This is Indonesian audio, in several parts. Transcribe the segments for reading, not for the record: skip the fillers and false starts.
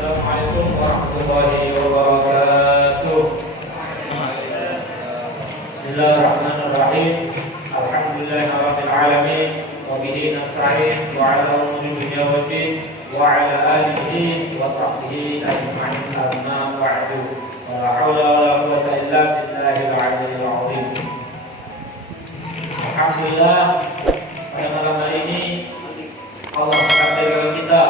Assalamualaikum warahmatullahi wabarakatuh. Bismillahirrahmanirrahim. Alhamdulillahirabbil alamin wa bihi nasta'in wa 'ala umuri dunya waddin wa 'ala alihi wa sahbihi ajma'in amma ba'du. La haula wa la quwwata illa billahil 'aliyyil 'azim. Alhamdulillah, pada malam hari ini Allah mentakdirkan kita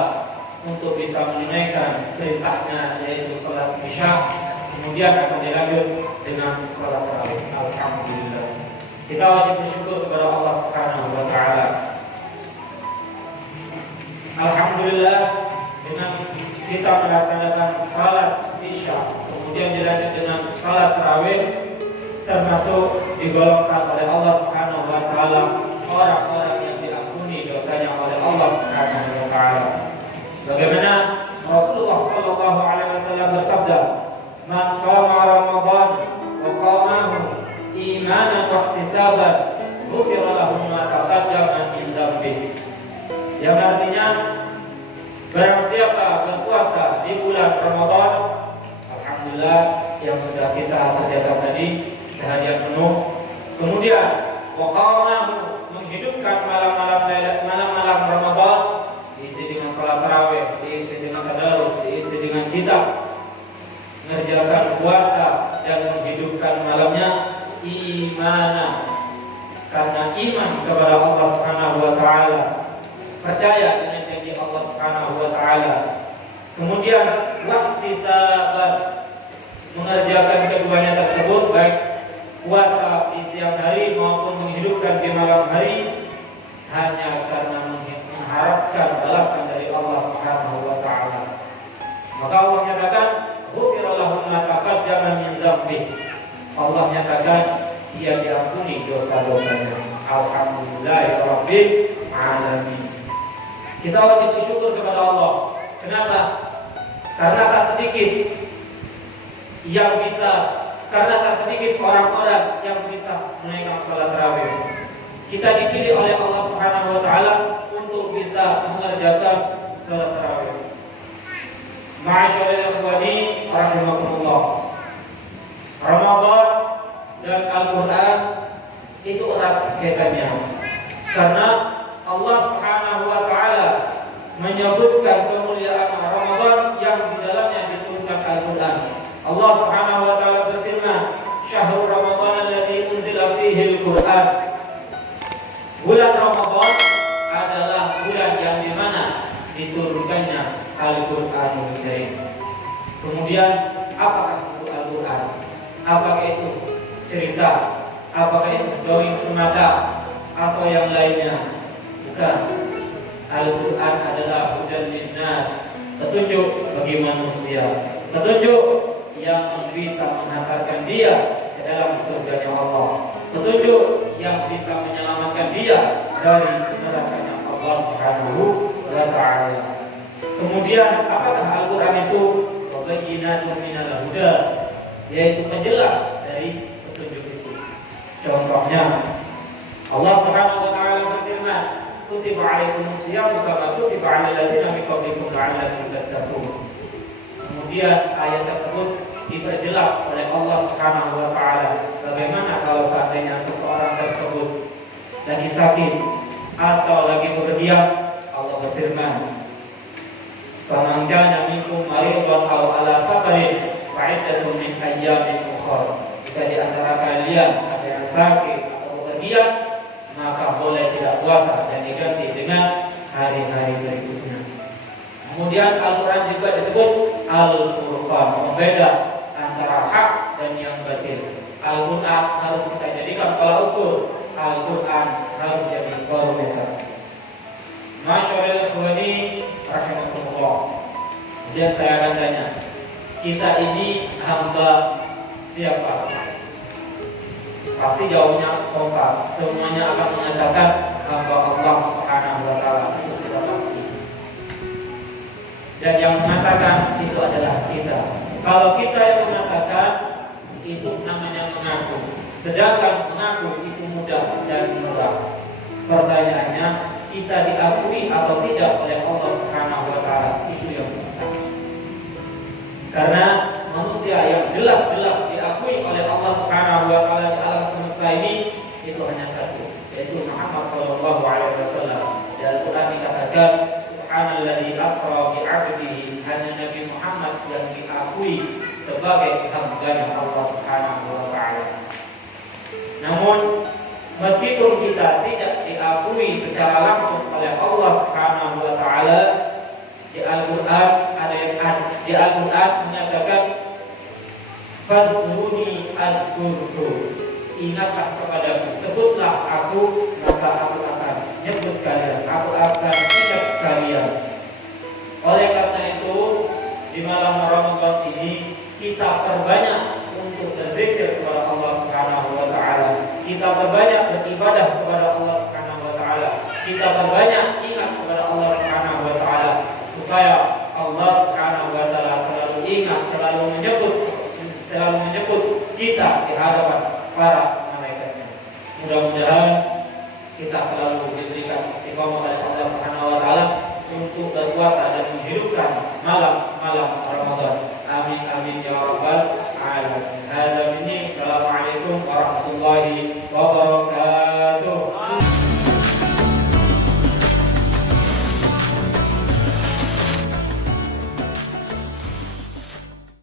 untuk bisa menunaikan perintahnya, yaitu sholat isya, kemudian akan dilanjut dengan sholat tarawih. Alhamdulillah, kita wajib bersyukur kepada Allah Subhanahu wa Ta'ala. Alhamdulillah, dengan kita melaksanakan sholat isya kemudian dilanjut dengan sholat tarawih, termasuk digolongkan oleh Allah Subhanahu wa Ta'ala orang-orang yang diampuni dosanya oleh Allah Subhanahu wa Ta'ala. Sebagaimana Rasulullah sallallahu alaihi wasallam bersabda, "Man shoma Ramadan wa qamahu imanan wa ihtisaban, ghufira lahu ma taqaddama min dhanbihi." Yang artinya, barang siapa berpuasa di bulan Ramadan, alhamdulillah yang sudah kita kerjakan tadi seharian penuh, kemudian wa qamahu, menghidupkan malam-malam Ramadan, diisi dengan sholat tarawih, diisi dengan tadarus, diisi dengan kitab, mengerjakan puasa dan menghidupkan malamnya imanan, karena iman kepada Allah Subhanahu wa Ta'ala, percaya dengan janji Allah Subhanahu wa Ta'ala. Kemudian wahtisaban, mengerjakan keduanya tersebut, baik puasa di siang hari maupun menghidupkan di malam hari, hanya karena mengharapkan balasan dari Allah Subhanahu wa Ta'ala. Maka Allah nyatakan, ghufira lahu ma taqaddama min dhanbihi. Allah nyatakan dia diampuni dosa-dosanya. Alhamdulillahirabbil alamin. Kita wajib bersyukur kepada Allah. Kenapa? Karena tak sedikit orang-orang yang bisa menaikkan sholat tarawih. Kita dipilih oleh Allah Subhanahu wa Ta'ala untuk bisa mengerjakan sholat tarawih. Ma'asyiral ikhwani rahimakumullah, Ramadan dan Al-Quran itu erat kaitannya, karena Allah Subhanahu wa Ta'ala menyebutkan kemuliaan Ramadan yang di dalamnya diturunkan Al-Quran. Allah Subhanahu wa Ta'ala berfirman, "Syahrul Ramadan alladzi unzila fihi al-Qur'an." Bulan Ramadan adalah bulan yang di mana diturunkannya Al-Qur'anul Karim. Kemudian, apakah itu Al-Qur'an? Apakah itu cerita? Apakah itu dongeng semata atau yang lainnya? Bukan. Al-Qur'an adalah hudan linnas, petunjuk bagi manusia, petunjuk yang bisa mengantarkan dia ke dalam surganya Allah, petunjuk yang bisa menyelamatkan dia dari nerakanya Allah Subhanahu wa Ta'ala. Kemudian, apakah Al-Quran itu? Bayyinatun minal huda, yaitu penjelas dari petunjuk itu. Contohnya, Allah Subhanahu wa Ta'ala berfirman, "Kutiba 'alaikumus shiyam kama kutiba 'alal ladzina min qablikum la'allakum tattaqun." Kemudian ayat tersebut diperjelas oleh Allah Subhanahu wa Ta'ala. Bagaimana kalau seandainya seseorang tersebut lagi sakit atau lagi bepergian? Allah berfirman, "Faman kana minkum maridan aw ala safarin fa'iddatun min ayyamin ukhra." Jika di antara kalian ada yang sakit atau bepergian, maka boleh tidak puasa dan diganti dengan hari-hari berikutnya. Kemudian Al-Quran juga disebut Al-Furqan, membeda antara hak dan yang batil. Al-Quran harus kita jadikan tolak ukur, Al-Quran harus jadi barometer. Masyaallah ikhwani rahimakumullah. Kemudian saya akan tanya, kita ini hamba siapa? Pasti jawabnya kompak. Semuanya akan mengatakan hamba Allah Subhanahu wa Ta'ala. Itu sudah pasti. Dan yang mengatakan itu adalah kita. Kalau kita yang mengatakan, itu namanya mengaku. Sedangkan mengaku itu mudah dan murah. Pertanyaannya, kita diakui atau tidak oleh Allah Subhanahu wa Ta'ala, itu yang susah. Karena manusia yang jelas-jelas diakui oleh Allah Subhanahu wa taala di alam semesta ini itu hanya satu, yaitu Muhammad sallallahu alaihi wasallam. Di Al-Qur'an dikatakan subhanalladzi asra bi 'abdihi, hanya Nabi Muhammad yang diakui sebagai hamba Allah Subhanahu wa taala. Namun meskipun kita tidak diakui secara langsung oleh Allah Subhanahu wa taala, di Al-Qur'an di Al-Qur'an menyatakan fadhkuruni adkurkum, ingatlah kepadaku, sebutlah aku maka aku akan nyebut kalian, aku akan ingat kalian. Oleh karena itu di malam Ramadan ini kita perbanyak untuk berzikir kepada Allah Subhanahu wa taala. Kita perbanyak beribadah kepada Allah Subhanahu wa taala. Kita perbanyak ingat kepada Allah Subhanahu wa taala supaya Allah Subhanahu wa taala selalu ingat, selalu menyebut kita di hadapan para malaikatnya. Mudah-mudahan kita selalu diberikan istiqomah oleh Allah Subhanahu wa taala untuk berpuasa dan menghidupkan malam-malam Ramadan. Amin amin ya rabbal alamin. Hada minni